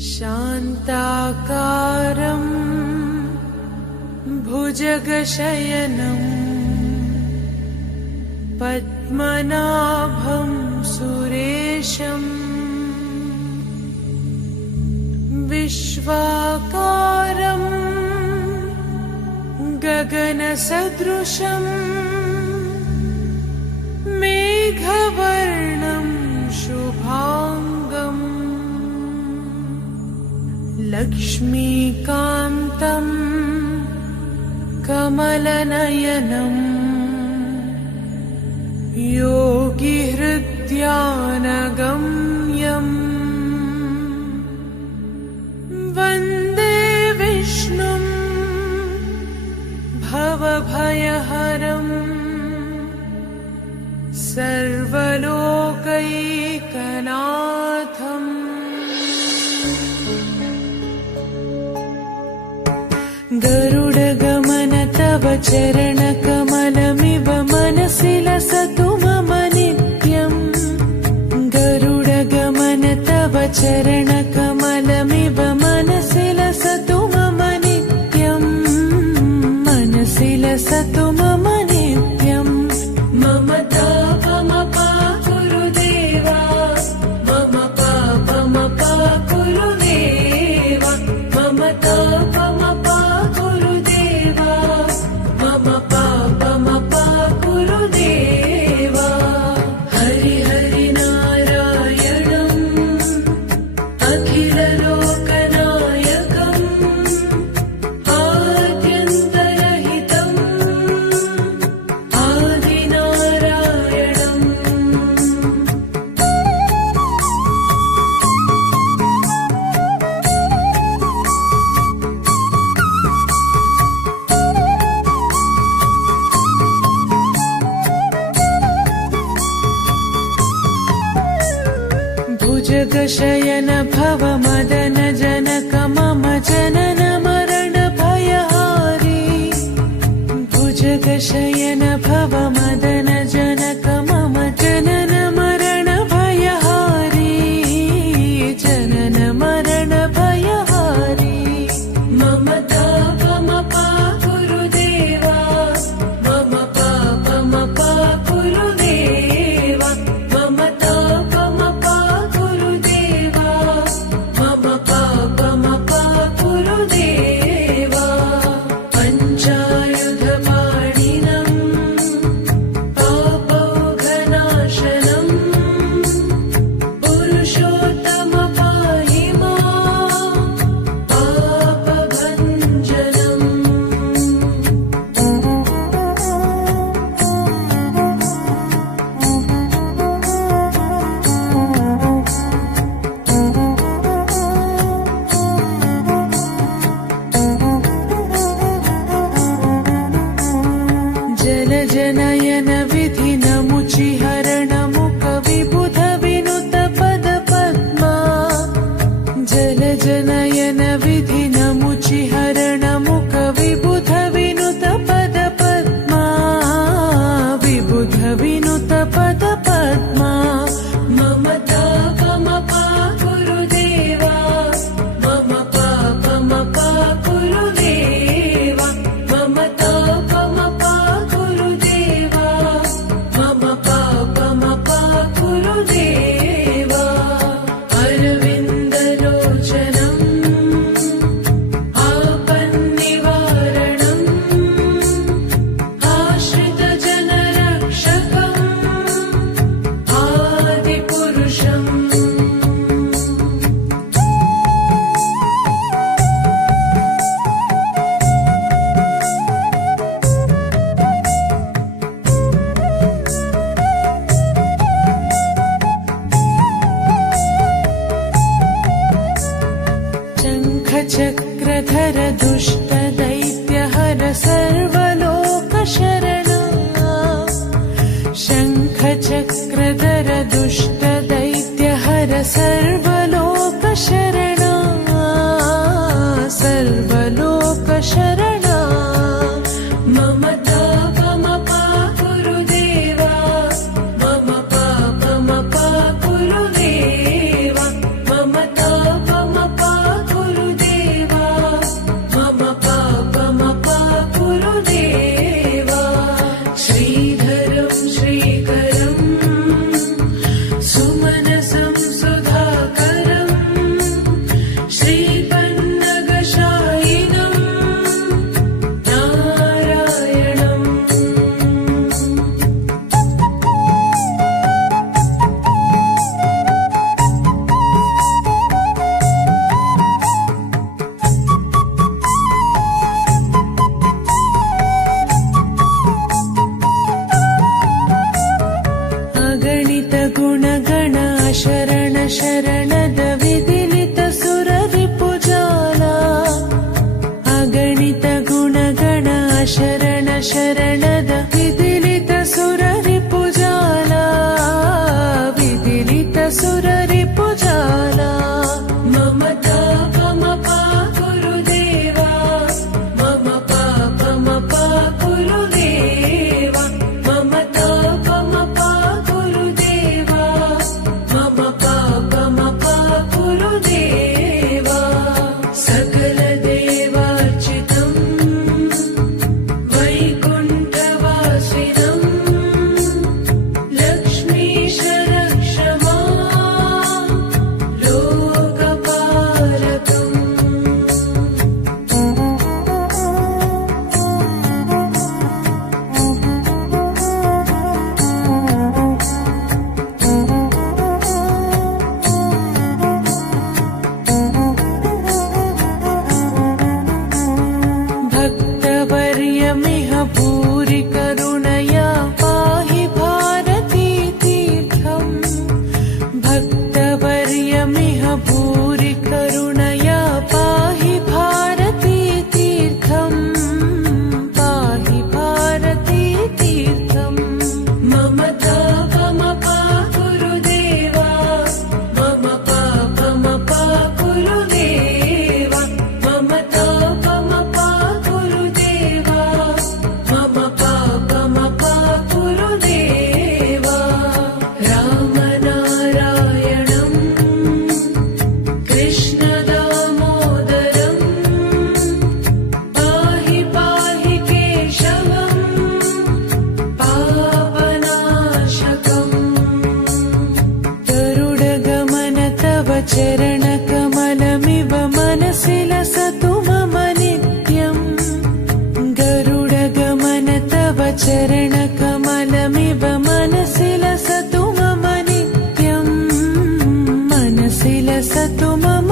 शान्ताकारं भुजगशयनं पद्मनाभं सुरेशम् विश्वाकारं गगनसदृशं मेघवर्णं शुभांगम् लक्ष्मीकान्तं कमलनयनं योगिहृद्यानगम्यम् वन्दे विष्णुं भवभयहरं सर्वलोकैकनाथम् गरुडगमन तव चरणकमलमिव मनसि लसतु मम नित्यम् गरुडगमन तव चरणकमलमिव मनसि लसतु मम नित्यम् मनसि लसतु मम नित्यम् मम तापमपाकुरु देवा मम पापमपाकुरु देवा मम तापमपाकुरु देवा मम पापमपाकुरु देवा हरि हरि नारायणम् अखिललोकनायकम् आद्यन्तरहितम् आदिनारायणम् भुजगशयन भव मदन जनक मम जनन मरण भयहारी भुजगशयन भव मदन जनक मम जनन मरण भयहारी जनन मरण भयहारी मम तापमपाकुरु देवा मम पापमपाकुरु देवा मम तापमपाकुरु देवा मम पापमपाकुरु देवा पञ्चायुधपाणिनम् भूरि करुणया पाहि भारती तीर्थम् पाहि भारती तीर्थम् मम तापमपा गुरुदेवा मम पापमपा गुरुदेवा मम तापमपा गुरुदेवा मम पापमपा गुरुदेवा रामनारायणम् कृष्णदामोदरम् पाहि पाहि केशवम् पापनाशकम् गरुडगमन तव चरणकमलमिव मनसि लसतु मम नित्यम् गरुडगमन तव चरणकमलमिव मनसि लसतु मम नित्यम् मनसि लसतु मम